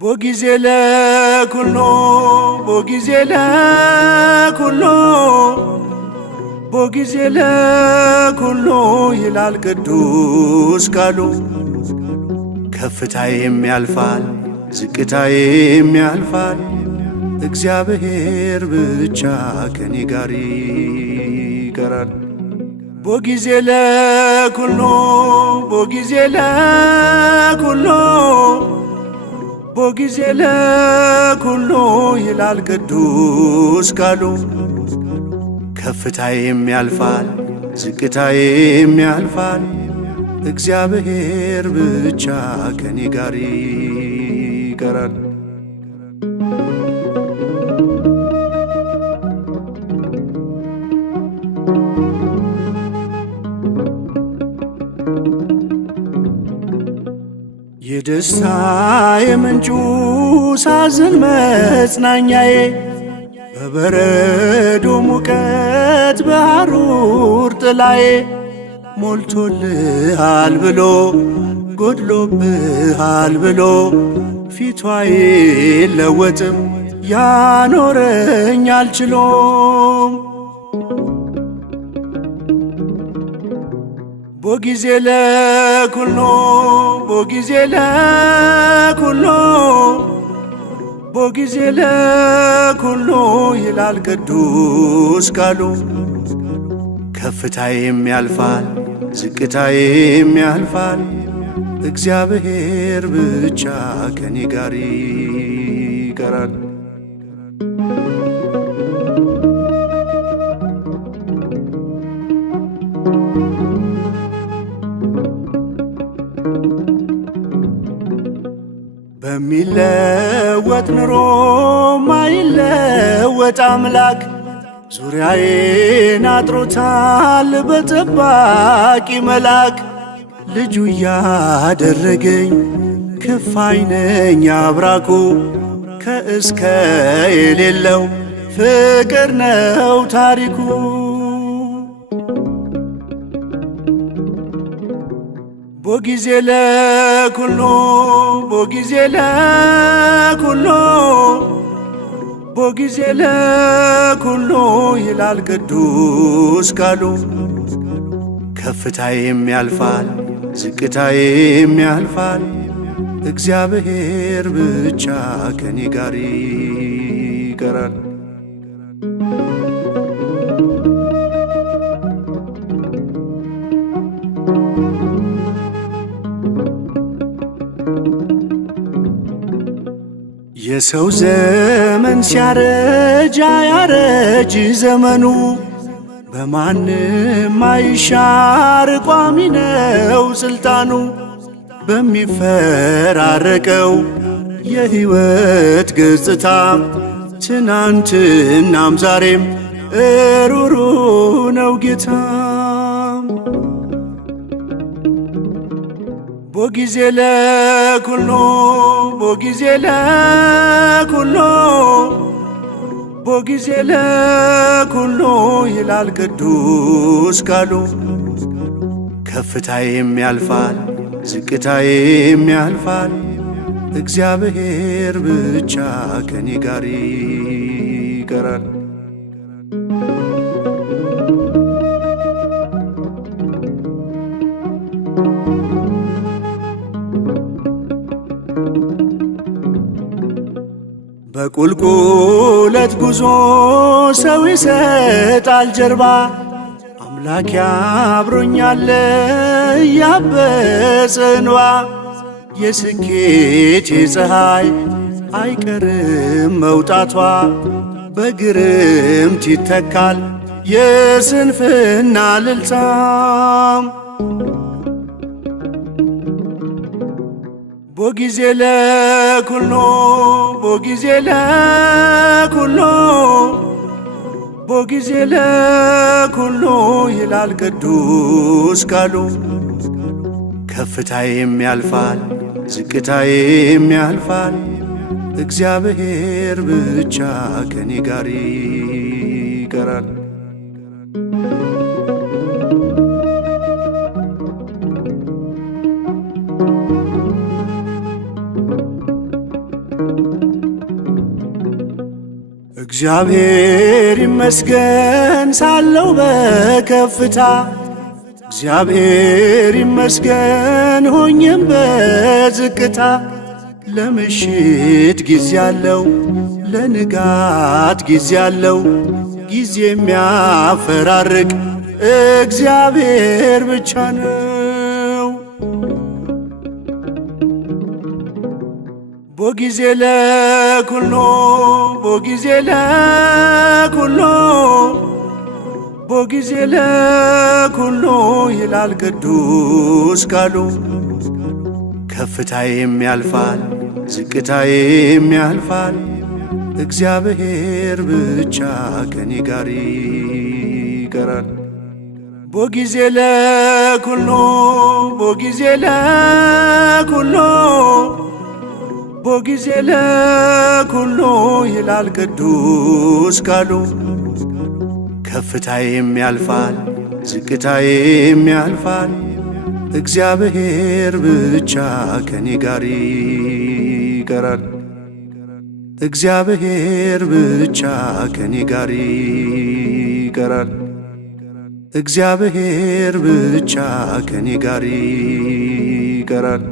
ቦጊዜ ለኩሎ ቦጊዜ ለኩሎ ቦጊዜ ለኩሎ ይላል ቅዱስ ቃሉ። ከፍታዬም ያልፋል ዝቅታዬም ያልፋል፣ እግዚአብሔር ብቻ ከኔ ጋር ይቀራል። ቦጊዜ ለኩሎ ቦጊዜ ለኩሎ ቦጊዜ ለኩሎ ይላል ቅዱስ ቃሉ። ከፍታዬም ያልፋል ዝቅታዬም ያልፋል፣ እግዚአብሔር ብቻ ከኔ ጋር ይቀራል። የደስታ የምንጩ ሳዝን መጽናኛዬ፣ በበረዶ ሙቀት በሐሩር ጥላዬ፣ ሞልቶልሃል ብሎ ጎድሎብሃል ብሎ ፊቷ አይለወጥም ያኖረኝ አልችሎም። ቦጊዜ ለኩሎ ቦጊዜ ለኩሎ ቦጊዜ ለኩሎ ይላል ቅዱስ ቃሉ። ከፍታዬም ያልፋል ዝቅታዬም ያልፋል፣ እግዚአብሔር ብቻ ከኔ ጋር ይቀራል። በሚለወጥ ኑሮ ማይለወጥ አምላክ ዙሪያዬን አጥሮታል በጠባቂ መልአክ። ልጁ ያደረገኝ ክፋይ ነኝ አብራኩ፣ ከእስከ የሌለው ፍቅር ነው ታሪኩ። ቦጊዜ ለኩሎ ቦጊዜ ለኩሎ ቦጊዜ ለኩሎ ይላል ቅዱስ ቃሉ። ከፍታዬም ያልፋል ዝቅታዬም ያልፋል፣ እግዚአብሔር ብቻ ከኔ ጋር ይቀራል። የሰው ዘመን ሲያረጅ አያረጅ ዘመኑ፣ በማንም አይሻር ቋሚ ነው ስልጣኑ። በሚፈራረቀው የሕይወት ገጽታ ትናንትናም ዛሬም እሩሩ ነው ጌታ። ቦጊዜ ለኩሎ ቦጊዜ ለኩሎ ቦጊዜ ለኩሎ ይላል ቅዱስ ቃሉ። ከፍታዬም ያልፋል ዝቅታዬም ያልፋል፣ እግዚአብሔር ብቻ ከኔ ጋር ይቀራል። በቁልቁለት ጉዞ ሰው ይሰጣል ጀርባ፣ አምላክ አብሮኛል ያበሰ እንባ። የስኬቴ ፀሐይ አይቀርም መውጣቷ፣ በግርምት ይተካል የስንፍና ልልታም። ቦጊዜ ለኩሎ ቦጊዜ ለኩሎ ቦጊዜ ለኩሎ ይላል ቅዱስ ቃሉ። ከፍታዬም ያልፋል ዝቅታዬም ያልፋል፣ እግዚአብሔር ብቻ ከኔ ጋር ይቀራል። እግዚአብሔር ይመስገን ሳለው በከፍታ እግዚአብሔር ይመስገን ሆኜም በዝቅታ ለምሽት ጊዜ አለው ለንጋት ጊዜ አለው ጊዜ የሚያፈራርቅ እግዚአብሔር ብቻ ነው። ቦጊዜ ለኩሎ ቦጊዜ ለኩሎ ቦጊዜ ለኩሎ ይላል ቅዱስ ቃሉ። ከፍታዬም ያልፋል ዝቅታዬም ያልፋል እግዚአብሔር ብቻ ከኔ ጋር ይቀራል። ቦጊዜ ለኩሎ ቦጊዜ ለኩሎ ቦጊዜ ለኩሎ ይላል ቅዱስ ቃሉ። ከፍታዬም ያልፋል ዝቅታዬም ያልፋል እግዚአብሔር ብቻ ከኔ ጋር ይቀራል። እግዚአብሔር ብቻ ከኔ ጋር ይቀራል። እግዚአብሔር ብቻ ከኔ ጋር ይቀራል።